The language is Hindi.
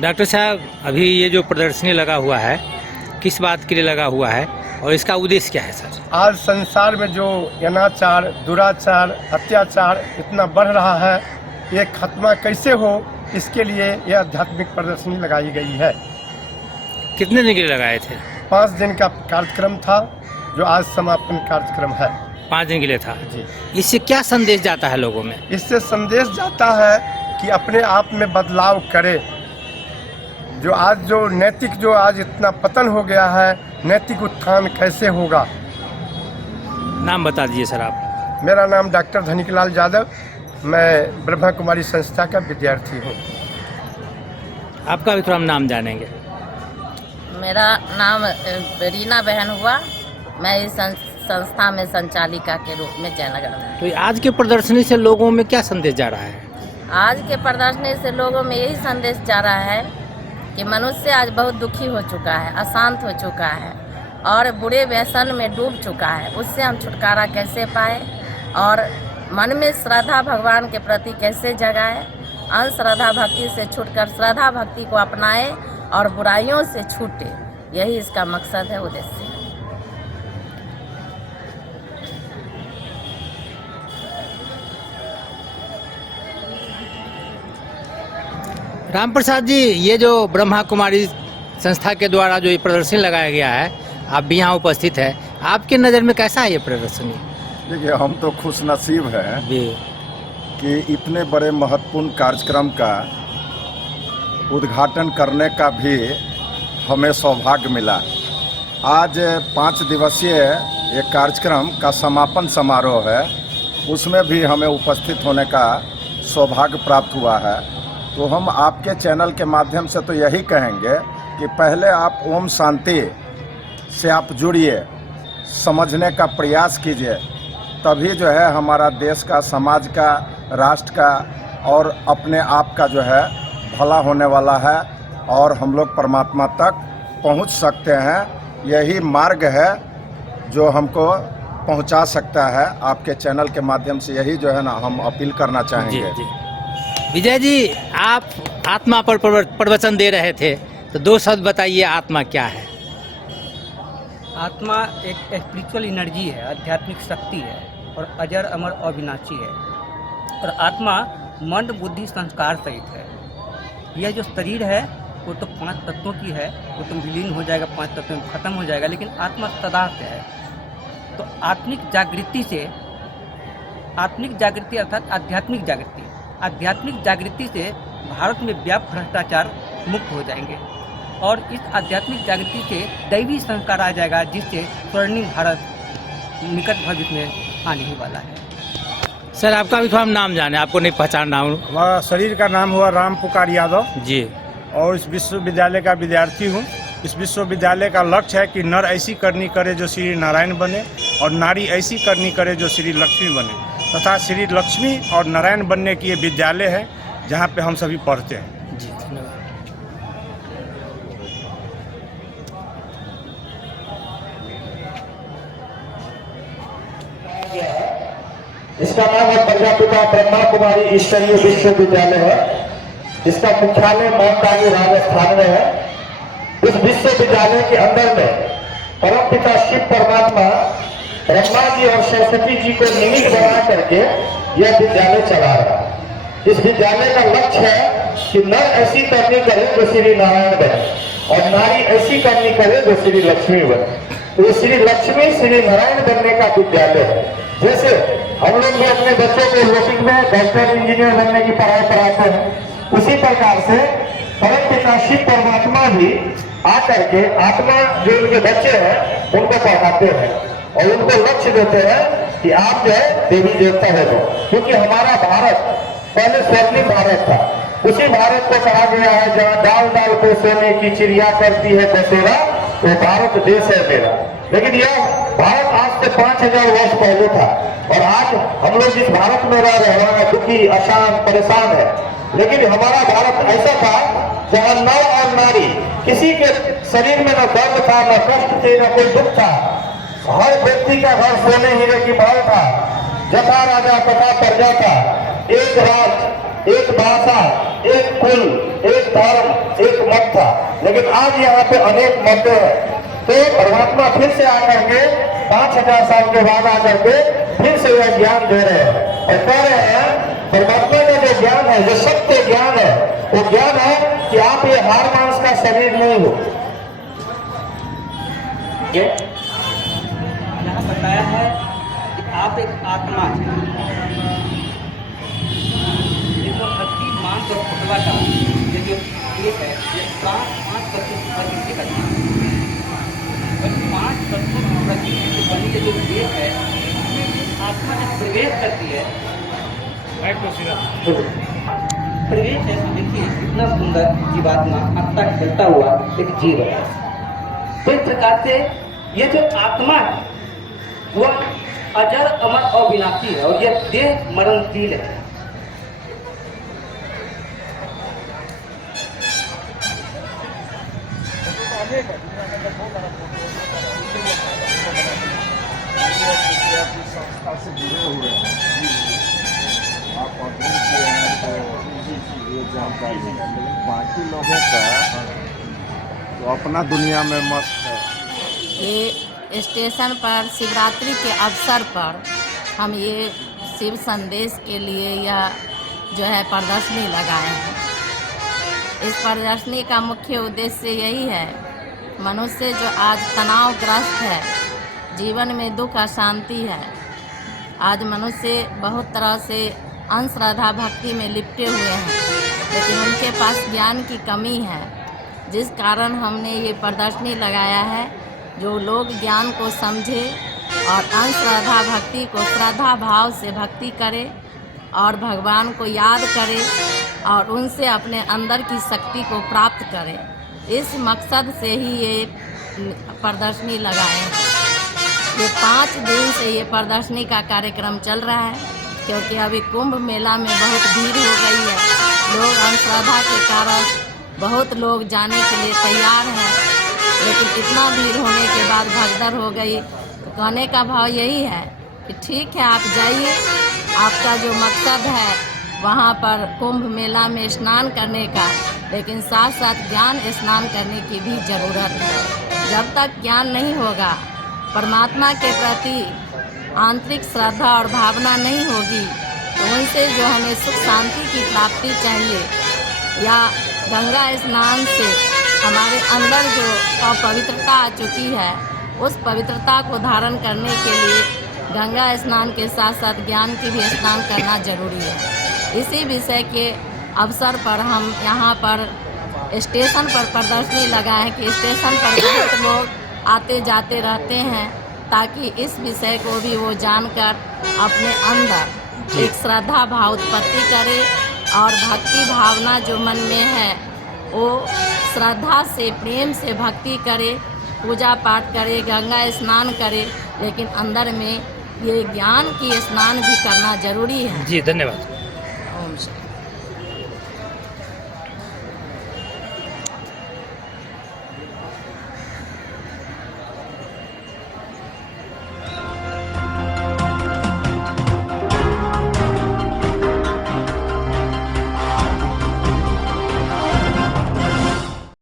डॉक्टर साहब, अभी ये जो प्रदर्शनी लगा हुआ है, किस बात के लिए लगा हुआ है और इसका उद्देश्य क्या है सर? आज संसार में जो अनाचार, दुराचार, अत्याचार इतना बढ़ रहा है, ये खत्मा कैसे हो, इसके लिए यह आध्यात्मिक प्रदर्शनी लगाई गई है। कितने दिन के लिए लगाए थे? 5 दिन का कार्यक्रम था, जो आज समापन कार्यक्रम है। 5 दिन के लिए था जी। इससे क्या संदेश जाता है लोगों में? इससे संदेश जाता है कि अपने आप में बदलाव करे। जो नैतिक जो आज इतना पतन हो गया है, नैतिक उत्थान कैसे होगा। नाम बता दीजिए सर आप। मेरा नाम डॉक्टर धनिकलाल यादव, मैं ब्रह्मा कुमारी संस्था का विद्यार्थी हूँ। आपका भी थोड़ा हम नाम जानेंगे। मेरा नाम रीना बहन हुआ। मैं इस संस्था में संचालिका के रूप में जयनगर में। तो आज के प्रदर्शनी से लोगों में क्या संदेश जा रहा है? आज के प्रदर्शनी से लोगों में यही संदेश जा रहा है कि मनुष्य आज बहुत दुखी हो चुका है, अशांत हो चुका है और बुरे व्यसन में डूब चुका है। उससे हम छुटकारा कैसे पाए और मन में श्रद्धा भगवान के प्रति कैसे जगाए, अंधश्रद्धा भक्ति से छूटकर श्रद्धा भक्ति को अपनाए और बुराइयों से छूटे, यही इसका मकसद है, उद्देश्य है। राम प्रसाद जी, ये जो ब्रह्मा कुमारी संस्था के द्वारा जो ये प्रदर्शनी लगाया गया है, आप भी यहाँ उपस्थित है, आपके नज़र में कैसा है ये प्रदर्शनी? देखिए, हम तो खुश नसीब हैं जी कि इतने बड़े महत्वपूर्ण कार्यक्रम का उद्घाटन करने का भी हमें सौभाग्य मिला। आज 5 दिवसीय एक कार्यक्रम का समापन समारोह है, उसमें भी हमें उपस्थित होने का सौभाग्य प्राप्त हुआ है। तो हम आपके चैनल के माध्यम से तो यही कहेंगे कि पहले आप ओम शांति से आप जुड़िए, समझने का प्रयास कीजिए, तभी जो है हमारा देश का, समाज का, राष्ट्र का और अपने आप का जो है भला होने वाला है और हम लोग परमात्मा तक पहुंच सकते हैं। यही मार्ग है जो हमको पहुंचा सकता है। आपके चैनल के माध्यम से यही जो है ना हम अपील करना चाहेंगे। जी। विजय जी, आप आत्मा पर प्रवचन दे रहे थे, तो 2 शब्द बताइए, आत्मा क्या है? आत्मा एक स्पिरिचुअल एनर्जी है, आध्यात्मिक शक्ति है और अजर अमर अविनाशी है। और आत्मा मन बुद्धि संस्कार सहित है। यह जो शरीर है वो तो 5 तत्वों की है, वो तो विलीन हो जाएगा, 5 तत्वों में खत्म हो जाएगा, लेकिन आत्मा सदा से है। तो आत्मिक जागृति अर्थात आध्यात्मिक जागृति से भारत में व्याप्त भ्रष्टाचार मुक्त हो जाएंगे और इस आध्यात्मिक जागृति से दैवी संस्कार आ जाएगा, जिससे स्वर्णिम भारत निकट भविष्य में आने ही वाला है। सर, आपका भी थोड़ा हम नाम जाने, आपको नहीं पहचान रहा हूँ। हमारा शरीर का नाम हुआ राम पुकार यादव जी। और इस विश्वविद्यालय का विद्यार्थी हूँ। इस विश्वविद्यालय का लक्ष्य है कि नर ऐसी करनी करे जो श्री नारायण बने और नारी ऐसी करनी करे जो श्री लक्ष्मी बने, तथा श्री लक्ष्मी और नारायण बनने की ये विद्यालय है जहाँ पे हम सभी पढ़ते हैं। जी, धन्यवाद। इसका नाम है प्रजापिता ब्रह्मा कुमारी ईश्वरीय विश्वविद्यालय है, जिसका मुख्यालय माउंट राजस्थान में है। इस विश्वविद्यालय के अंदर में परमपिता शिव परमात्मा ब्रह्मा जी और सरस्वती जी को निमित्त बना करके यह विद्यालय चला रहा है। इस विद्यालय का लक्ष्य है कि नर ऐसी करनी करे जो श्री नारायण बने और नारी ऐसी करनी करे जो श्री लक्ष्मी बने। तो श्री लक्ष्मी श्री नारायण बनने का विद्यालय है। जैसे हम लोग भी अपने बच्चों को लौकिक में डॉक्टर इंजीनियर बनने की पढ़ाई कराते हैं, उसी प्रकार से परमपिता शिव परमात्मा भी आकर के आत्मा जो उनके बच्चे हैं उनको पढ़ाते हैं और उनको लक्ष्य देते हैं कि आप जो है देवी देवता है। क्योंकि हमारा भारत पहले स्वर्णिम भारत था, उसी भारत को कहा गया है जहाँ डाल डाल को सोने की चिड़िया करती है बसेरा, वो भारत देश है मेरा। लेकिन यह भारत आज से 5000 वर्ष पहले था और आज हम लोग जिस भारत में रह रहे हैं दुखी, अशांत, परेशान है। लेकिन हमारा भारत ऐसा था जहाँ नर और नारी किसी के शरीर में न दर्द था, न कष्ट थे, न कोई दुख था। हर व्यक्ति का घर सोने हीरे की महल था, जथा राजा तथा प्रजा था। एक राज एक भाषा, एक कुल, एक धर्म, एक मत था, लेकिन आज यहाँ पे अनेक मतें हैं। तो परमात्मा फिर से आकर के 5000 साल के बाद आकर के फिर से यह ज्ञान दे रहे हैं और कह रहे हैं परमात्मा का जो ज्ञान है, जो सत्य ज्ञान है, वो ज्ञान है कि आप ये हार मांस का शरीर नहीं हो। यहाँ बताया है कि आप एक आत्मा हैं। देखो हड्डी मांस और फुटवा का ये जो एक है, ये 5% प्रकृति का ज्ञान है। और 5% प्रकृति से बनी ये जो एक है, इसमें आत्मा जब प्रवेश करती है, प्रवेश है तो देखिए कितना सुंदर जीवात्मा आत्मा खेलता हुआ एक जीव है। तो इस प्रकार से ये जो आत्मा है वह अजर अमर अविनाशी है और यह देह मरणशील है। संस्था से जुड़े हुए हैं, आप अध्ययन किए हैं तो ये जानकारी है, लेकिन बाकी लोगों का तो अपना दुनिया में मस्त है। ये स्टेशन पर शिवरात्रि के अवसर पर हम ये शिव संदेश के लिए यह जो है प्रदर्शनी लगाए हैं। इस प्रदर्शनी का मुख्य उद्देश्य यही है, मनुष्य जो आज तनावग्रस्त है, जीवन में दुख अशांति है, आज मनुष्य बहुत तरह से अंधश्रद्धा भक्ति में लिपटे हुए हैं, लेकिन उनके पास ज्ञान की कमी है, जिस कारण हमने ये प्रदर्शनी लगाया है। जो लोग ज्ञान को समझे और अंधश्रद्धा भक्ति को श्रद्धा भाव से भक्ति करे और भगवान को याद करे और उनसे अपने अंदर की शक्ति को प्राप्त करे, इस मकसद से ही ये प्रदर्शनी लगाए हैं। ये 5 दिन से ये प्रदर्शनी का कार्यक्रम चल रहा है, क्योंकि अभी कुंभ मेला में बहुत भीड़ हो गई है। लोग अंधश्रद्धा के कारण बहुत लोग जाने के लिए तैयार हैं, लेकिन इतना भीड़ होने के बाद भगदड़ हो गई। तो कहने का भाव यही है कि ठीक है, आप जाइए, आपका जो मकसद है वहाँ पर कुंभ मेला में स्नान करने का, लेकिन साथ साथ ज्ञान स्नान करने की भी ज़रूरत है। जब तक ज्ञान नहीं होगा, परमात्मा के प्रति आंतरिक श्रद्धा और भावना नहीं होगी, तो उनसे जो हमें सुख शांति की प्राप्ति चाहिए, या गंगा स्नान से हमारे अंदर जो अपवित्रता आ चुकी है, उस पवित्रता को धारण करने के लिए गंगा स्नान के साथ साथ ज्ञान की भी स्नान करना जरूरी है। इसी विषय के अवसर पर हम यहाँ पर स्टेशन पर प्रदर्शनी लगाए हैं कि स्टेशन पर बहुत लोग आते जाते रहते हैं, ताकि इस विषय को भी वो जानकर अपने अंदर एक श्रद्धा भाव उत्पत्ति करे और भक्ति भावना जो मन में है वो श्रद्धा से प्रेम से भक्ति करे, पूजा पाठ करे, गंगा स्नान करे, लेकिन अंदर में ये ज्ञान की स्नान भी करना जरूरी है। जी धन्यवाद।